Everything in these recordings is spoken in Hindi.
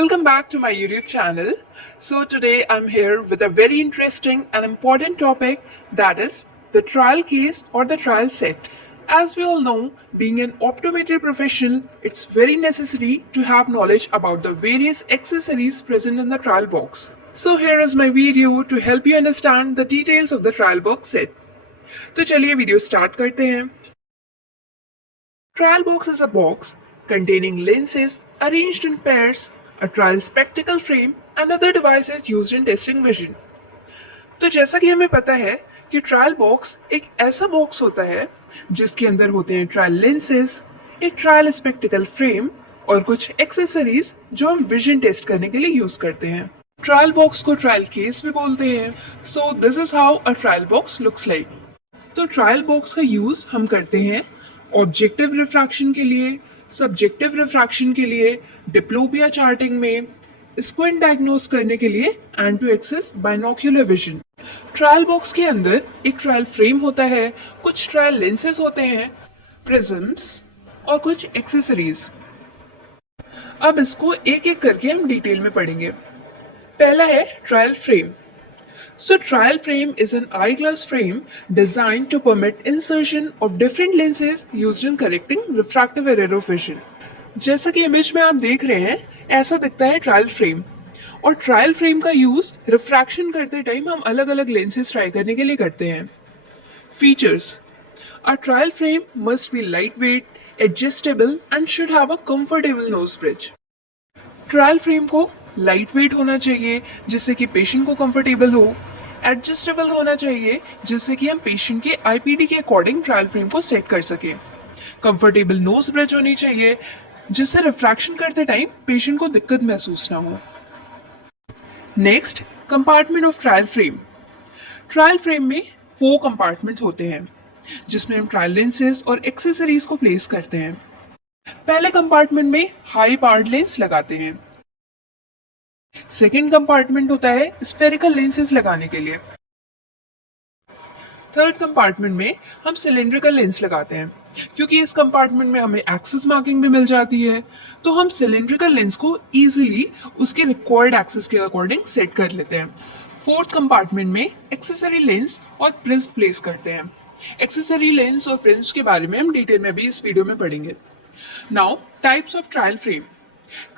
Welcome back to my YouTube channel. So today I'm here with a very interesting and important topic, that is the trial case or the trial set. As we all know, being an optometry professional, it's very necessary to have knowledge about the various accessories present in the trial box. So here is my video to help you understand the details of the trial box set. तो चलिए वीडियो स्टार्ट करते हैं. Trial box is a box containing lenses arranged in pairs, a trial spectacle frame and other devices used in testing vision. तो जैसा कि हमें पता है कि ट्रायल बॉक्स एक ऐसा बॉक्स होता है जिसके अंदर होते हैं ट्रायल लेंसेज, एक ट्रायल स्पेक्टिकल फ्रेम और कुछ एक्सेसरीज जो हम विजन टेस्ट करने के लिए यूज करते हैं. ट्रायल बॉक्स को ट्रायल केस भी बोलते हैं. So this is how a trial box looks like. तो ट्रायल बॉक्स का यूज हम करते हैं ऑब्जेक्टिव रिफ्रैक्शन के लिए, सब्जेक्टिव रिफ्रैक्शन के लिए, डिप्लोपिया चार्टिंग में, स्क्विंट डायग्नोस करने के लिए and to assess binocular vision. Trial box के अंदर एक ट्रायल फ्रेम होता है, कुछ ट्रायल लेंसेज होते हैं, प्रिज्म्स और कुछ एक्सेसरीज. अब इसको एक एक करके हम डिटेल में पढ़ेंगे. पहला है trial frame. So trial frame is an eyeglass frame designed to permit insertion of different lenses used in correcting refractive error of vision. जैसा कि इमेज में आप देख रहे हैं, ऐसा दिखता है ट्रायल फ्रेम. और ट्रायल फ्रेम का यूज रिफ्रैक्शन करते टाइम हम अलग अलग लेंसेज ट्राई करने के लिए करते हैं. Features: A trial frame must be lightweight, adjustable and should have a comfortable nose bridge. Trial frame को लाइट वेट होना चाहिए जिससे कि पेशेंट को कंफर्टेबल हो, एडजस्टेबल होना चाहिए जिससे कि हम पेशेंट के आईपीडी के अकॉर्डिंग ट्रायल फ्रेम को सेट कर सके, कंफर्टेबल नोज ब्रिज होनी चाहिए जिससे रिफ्रैक्शन करते टाइम पेशेंट को दिक्कत महसूस ना हो. Next, compartment of trial frame. Trial frame में 4 कंपार्टमेंट होते हैं जिसमें हम ट्रायल लेंसेज और एक्सेसरीज को प्लेस करते हैं. पहले कंपार्टमेंट में हाई पावर्ड लेंस लगाते हैं. सेकेंड कंपार्टमेंट होता है स्फेरिकल लेंसेज लगाने के लिए. थर्ड कंपार्टमेंट में हम सिलेंड्रिकल लेंस लगाते हैं. क्योंकि इस कंपार्टमेंट में हमें एक्सिस मार्किंग भी मिल जाती है तो हम सिलेंड्रिकल लेंस को इजीली उसके रिक्वायर्ड एक्सिस के अकॉर्डिंग सेट कर लेते हैं. फोर्थ कंपार्टमेंट में एक्सेसरी लेंस और प्रिज्म प्लेस करते हैं. एक्सेसरी लेंस और प्रिज्म के बारे में हम डिटेल में भी इस वीडियो में पढ़ेंगे. Now, types of trial frame.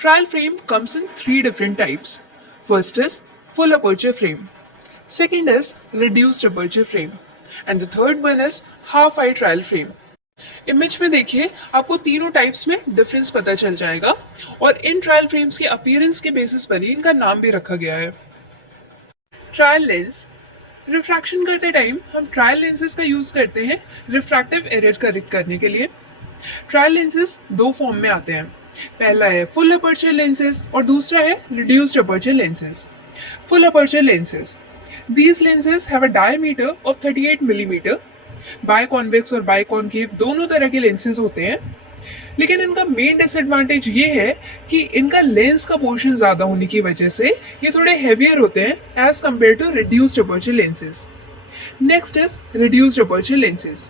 Trial frame comes in 3 different types. First is full aperture frame. Second is reduced aperture frame. And the third one is half eye trial frame. Image में देखिए, आपको तीनों टाइप्स में डिफरेंस पता चल जाएगा और इन ट्रायल फ्रेम्स के अपीयरेंस के बेसिस पर ही इनका नाम भी रखा गया है. Trial lens. रिफ्रैक्शन करते टाइम हम ट्रायल लेंसेज का यूज करते हैं रिफ्रैक्टिव एरर करेक्ट करने के लिए. ट्रायल लेंसेज 2 फॉर्म में आते हैं. पहला है फुल अपर्चर लेंसेज और दूसरा है reduced aperture lenses. Full aperture lenses. These lenses have a diameter of 38 millimetre. Biconvex और बायकॉन्केव दोनों तरह के लेंसेज होते हैं, लेकिन इनका मेन डिसएडवांटेज ये है कि इनका लेंस का पोर्शन ज्यादा होने की वजह से ये थोड़े हेवियर होते हैं as compare to reduced aperture lenses. Next is reduced aperture lenses.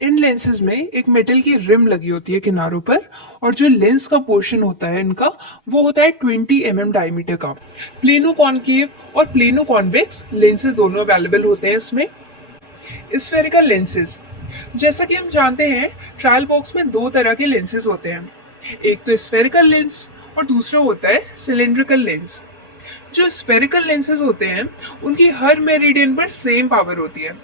इन लेंसेज में एक मेटल की रिम लगी होती है किनारों पर और जो लेंस का पोर्शन होता है इनका वो होता है 20 mm डायमीटर का. प्लेनो कॉनकेव और प्लेनो कॉन्वेक्स लेंसेज दोनों अवेलेबल होते हैं इसमें. Spherical lenses. जैसा कि हम जानते हैं, ट्रायल बॉक्स में 2 तरह के लेंसेज होते हैं. एक तो स्फेरिकल लेंस और दूसरा होता है सिलेंड्रिकल लेंस. जो स्फेरिकल लेंसेज होते हैं उनकी हर मेरिडियन पर सेम पावर होती है.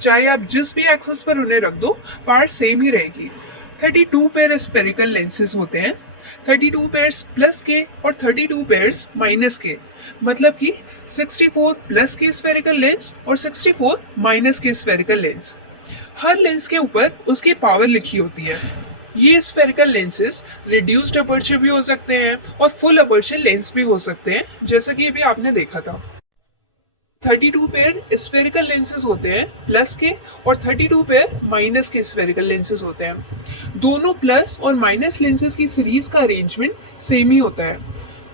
चाहे आप जिस भी एक्सिस पर उन्हें रख दो, पावर सेम ही रहेगी. 32 पेयर स्फेरिकल लेंसेज होते हैं. 32 पेयर्स प्लस के और 32 पेयर्स माइनस के, मतलब कि 64 प्लस के स्फेरिकल लेंस और 64 माइनस के स्फेरिकल लेंस. हर लेंस के ऊपर उसकी पावर लिखी होती है. ये स्फेरिकल लेंसेज रिड्यूस्ड अपर्चर भी हो सकते हैं और फुल अपर्चर लेंस भी हो सकते हैं, जैसा कि अभी आपने देखा था. 32 पेयर स्फेरिकल लेंसेज होते हैं प्लस के और 32 पेयर माइनस के स्फेरिकल लेंसेज होते हैं. दोनों प्लस और माइनस लेंसेज की सीरीज का अरेंजमेंट सेम ही होता है.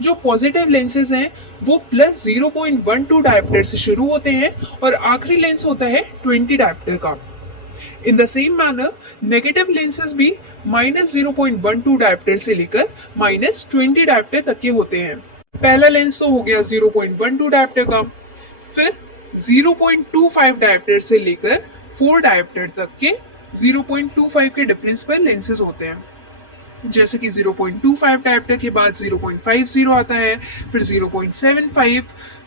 जो पॉजिटिव लेंसेज हैं वो प्लस 0.12 डायोप्टर से शुरू होते हैं और आखिरी लेंस होता है 20 डायोप्टर का. In the same manner negative lenses भी -0.12 डायोप्टर से लेकर -20 डायोप्टर तक के होते हैं. पहला लेंस तो हो गया 0.12 डायोप्टर का। फिर 0.25 डायोप्टर से लेकर 4 डायोप्टर तक के 0.25 के डिफरेंस पर लेंसेज होते हैं। जैसे कि 0.25 डायोप्टर के बाद 0.50 आता है, फिर 0.75,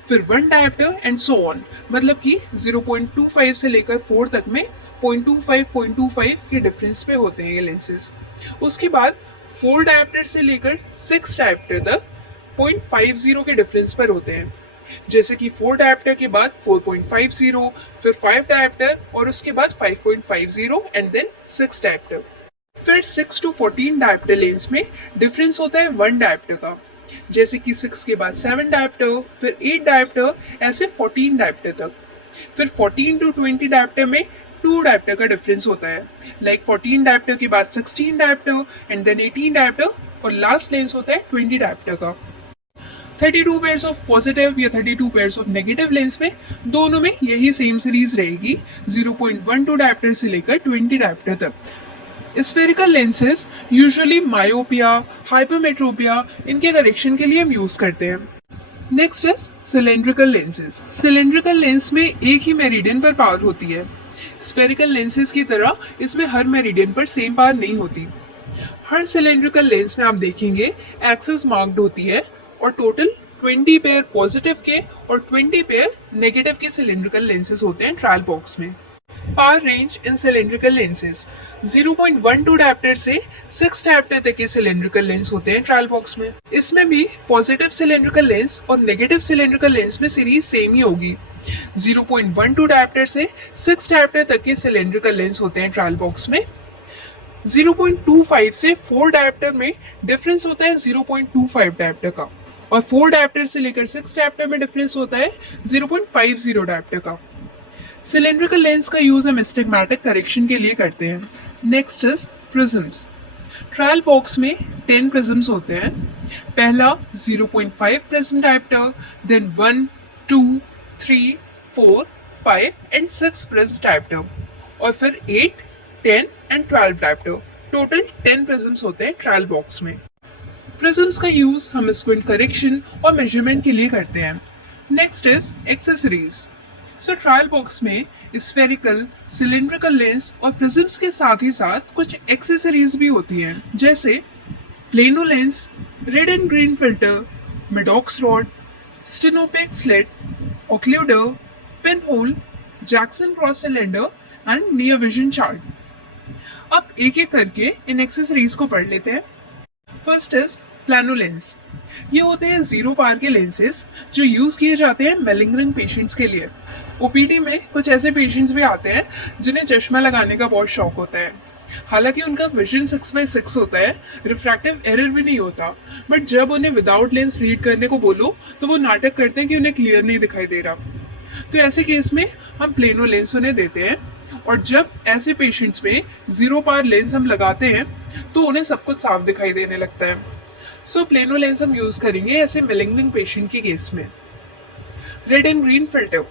फिर 1 डायोप्टर एंड सो ऑन। मतलब कि 0.25 से लेकर 4 तक में 0.25 के डिफरेंस पे होते हैं ये लेंसेज। उसके बाद 4 डायोप्टर से लेकर 6 डायोप्टर तक 0.50 के डिफरेंस पर होते हैं। जैसे कि 4 डायोप्टर के बाद 4.50, फिर 5 डायोप्टर और उसके बाद 5.50 एंड देन 6 डायोप्टर। फिर 6 to 14 डायोप्टर लेंस में डिफरेंस होता है 1 डायोप्टर का। जैसे कि 6 के बाद 7 डायोप्टर, फिर 8 डायोप्टर, ऐसे 14 डायोप्टर तक। फिर 14 to 20 डायोप्टर में 2 डायोप्टर का डिफरेंस होता है। लाइक 14 डायोप्टर के बाद 16 डायोप्टर एंड देन 18 डायोप्टर और लास्ट लेंस होता है 20 डायोप्टर का। 32 पेयर्स ऑफ पॉजिटिव या 32 पेयर्स ऑफ नेगेटिव लेंस में दोनों में यही सेम सीरीज रहेगी 0.12 डायोप्टर से लेकर 20 डायोप्टर तक। Spherical lenses usually myopia, hypermetropia इनके करेक्शन के लिए हम यूज करते हैं। Next is cylindrical lenses. Cylindrical lens में एक ही मेरिडियन पर पावर होती है। स्फेरिकल लेंसेज की तरह इसमें हर मेरिडियन पर सेम पावर नहीं होती। हर सिलेंड्रिकल लेंस में आप देखेंगे एक्सिस मार्क्ड होती है और टोटल 20 पेयर पॉजिटिव के और 20 पेयर नेगेटिव के सिलेंड्रिकल लेंसेज होते हैं ट्रायल बॉक्स में। पावर रेंज इन सिलेंड्रिकल लेंसेज 0.12 डायोप्टर से 6 डायोप्टर तक के सिलेंड्रिकल लेंस होते हैं ट्रायल बॉक्स में। इसमें भी पॉजिटिव सिलेंड्रिकल लेंस और नेगेटिव सिलेंड्रिकल लेंस में सीरीज सेम ही होगी। 0.12 डायोप्टर से 6 डायोप्टर तक के सिलेंड्रिकल लेंस होते हैं ट्रायल बॉक्स में। 0.25 से 4 डायोप्टर में डिफरेंस होता है 0.25 डायोप्टर का और 4 डायोप्टर से लेकर 6 डायोप्टर में डिफरेंस होता है 0.50 डायोप्टर का। सिलेंड्रिकल लेंस का यूज हम एस्टिग्मेटिक करेक्शन के लिए करते हैं। Next is prisms. Trial box में 10 प्रिज्म्स होते हैं। पहला 0.5 prism dioptre, then 1, 2, 3, 4, 5 and 6 prism dioptre और फिर 8, 10 एंड 12 डायोप्टर। टोटल 10 प्रिज्म्स होते हैं ट्रायल बॉक्स में। प्रिज्म्स का यूज हम स्क्विंट करेक्शन और मेजरमेंट के लिए करते हैं। Next is accessories. So trial box में स्फेरिकल, सिलेंड्रिकल लेंस और प्रिज्म्स के साथ ही साथ कुछ एक्सेसरीज भी होती हैं, जैसे plano lens, red and green filter, Maddox rod, stenopaeic slit, occluder, pinhole, Jackson cross cylinder and near vision chart. अब एक एक करके इन एक्सेसरीज को पढ़ लेते हैं। First is plano lens. ये होते हैं 0 पावर के लेंसेज जो यूज किए जाते हैं मेलिग्नेंट पेशेंट्स के लिए। ओपीडी में कुछ ऐसे पेशेंट्स भी आते हैं जिन्हें चश्मा लगाने का बहुत शौक होता है। हालांकि उनका विजन 6/6 होता है, रिफ्रैक्टिव एरर भी नहीं होता, बट जब उन्हें विदाउट लेंस रीड करने को बोलो तो वो नाटक करते हैं कि उन्हें क्लियर नहीं दिखाई दे रहा। तो ऐसे केस में हम प्लेनो लेंस उन्हें देते हैं और जब ऐसे पेशेंट्स में 0 पावर लेंस हम लगाते हैं तो उन्हें सब कुछ साफ दिखाई देने लगता है। सो प्लेनो लेंस हम यूज करेंगे ऐसे मेलिग्नेंट पेशेंट के केस में। Red and green filter.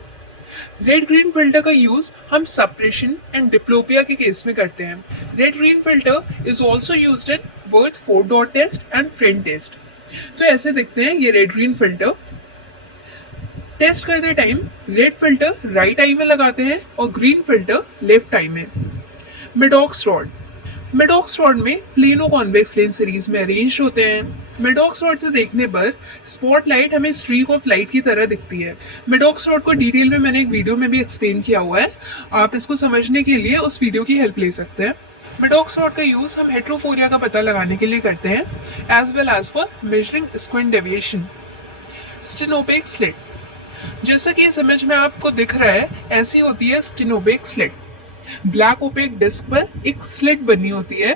Red green filter का यूज हम सप्रेशन एंड डिप्लोपिया के केस में करते हैं। Red green filter is also used in both 4 dot test and friend test. तो ऐसे दिखते हैं ये रेड ग्रीन फिल्टर। टेस्ट करते time red filter right eye में लगाते हैं और ग्रीन फिल्टर लेफ्ट आई में। Maddox rod. मेडॉक्स रॉड में प्लेनो कॉन्वेक्स लेंस सीरीज में अरेंज होते हैं। मेडॉक्स रॉड से देखने पर स्पॉटलाइट हमें स्ट्रीक ऑफ लाइट की तरह दिखती है। मेडॉक्स रॉड को डिटेल में मैंने एक वीडियो में भी एक्सप्लेन किया हुआ है, आप इसको समझने के लिए उस वीडियो की हेल्प ले सकते हैं। मेडॉक्स रॉड का यूज हम हेट्रोफोरिया का पता लगाने के लिए करते हैं, as well as for measuring squint deviation. Stenopaeic slit. जैसा कि इस इमेज में आपको दिख रहा है, ऐसी होती है स्टेनोपेक स्लिट। ब्लैक ओपेक डिस्क पर एक स्लिट बनी होती है,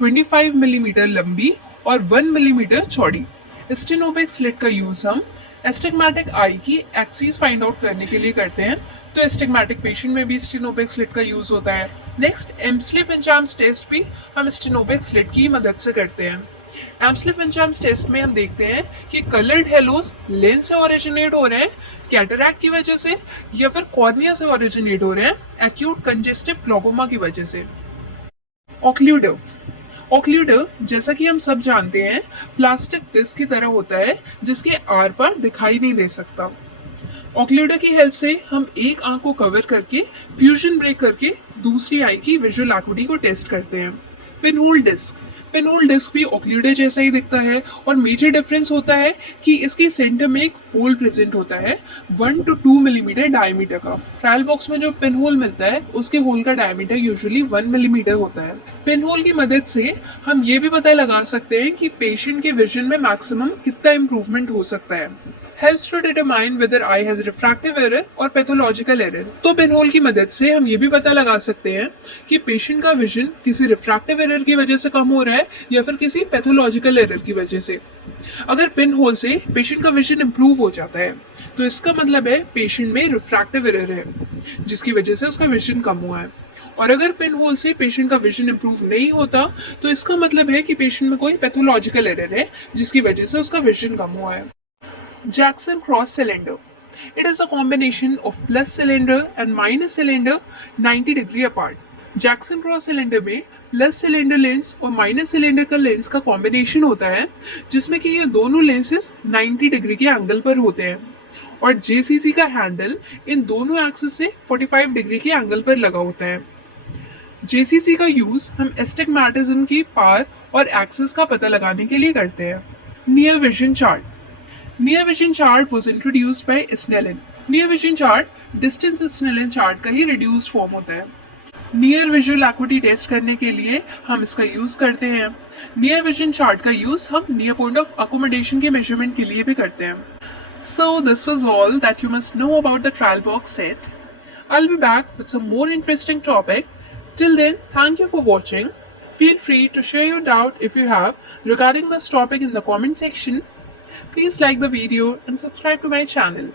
25 मिलीमीटर लंबी और 1 मिलीमीटर चौड़ी। स्टेनोपेक स्लिट का यूज हम एस्टिग्मेटिक आई की एक्सिस फाइंड आउट करने के लिए करते हैं, तो एस्टिग्मेटिक पेशेंट में भी स्टेनोपेक स्लिट का यूज होता है। नेक्स्ट एम्स्लिफ-इंचाम्स टेस्ट भी हम स्टेनोपेक स्लिट की मदद से करते हैं। एम्स्लिफ-इंचाम्स टेस्ट में हम देखते हैं कि कलर्ड हेलोस लेंस से ओरिजिनेट हो रहे हैं कैटरैक्ट की वजह से या फिर कॉर्निया से ओरिजिनेट हो रहे हैं एक्यूट कंजेस्टिव ग्लोकोमा की वजह से। ऑक्लूडर। ऑक्लूडर, जैसा कि हम सब जानते हैं, प्लास्टिक डिस्क की तरह होता है जिसके आर पार दिखाई नहीं दे सकता। ऑक्लूडर की हेल्प से हम एक आंख को कवर करके फ्यूजन ब्रेक करके दूसरी आई की विजुअल एक्टिविटी को टेस्ट करते हैं। पिनहोल डिस्क, पिनहोल डिस्क भी ऑक्लूडर जैसा ही दिखता है और मेजर डिफरेंस होता है कि इसके सेंटर में एक होल प्रेजेंट होता है 1 to 2 मिलीमीटर डायमीटर का। ट्रायल बॉक्स में जो पिन होल मिलता है उसके होल का डायमीटर यूजुअली 1 मिलीमीटर होता है। पिन होल की मदद से हम ये भी पता लगा सकते हैं कि पेशेंट के विजन में मैक्सिमम कितना इंप्रूवमेंट हो सकता है। helps to determine whether eye has refractive error और पैथोलॉजिकल एरर। तो पिनहोल की मदद से हम ये भी पता लगा सकते हैं कि पेशेंट का विजन किसी रिफ्रैक्टिव एरर की वजह से कम हो रहा है या फिर किसी पैथोलॉजिकल एरर की वजह से। अगर पिन होल से पेशेंट का विजन इंप्रूव हो जाता है तो इसका मतलब है पेशेंट में रिफ्रैक्टिव एरर है जिसकी वजह से उसका विजन कम हुआ है। और अगर पिन होल से पेशेंट का विजन इंप्रूव नहीं होता तो इसका मतलब है कि पेशेंट में कोई पैथोलॉजिकल एरर है जिसकी वजह से उसका विजन कम हुआ है। Jackson cross cylinder. It is a combination of plus cylinder and minus cylinder 90 degree apart. Jackson cross cylinder में प्लस सिलेंडर लेंस और माइनस सिलेंडर का लेंस का कॉम्बिनेशन होता है जिसमें कि ये दोनों लेंसेज 90 डिग्री के एंगल पर होते हैं और जेसीसी का हैंडल इन दोनों एक्सिस से 45 डिग्री के एंगल पर लगा होता है। जेसीसी का यूज हम एस्टिग्मैटिज्म की पार और एक्सिस का पता लगाने के लिए करते हैं। Near vision chart, Near vision chart was introduced by Snellen. Near vision chart distance Snellen chart का ही reduced form होता है। Near visual acuity टेस्ट करने के लिए हम इसका यूज करते हैं। Near vision chart का यूज हम near point of accommodation के measurement के लिए भी करते हैं। So this was all that you must know about the trial box set. I'll be back with some more interesting topic. Till then, thank you for watching. Feel free to share your doubt if you have regarding this topic in the comment section. Please like the video and subscribe to my channel.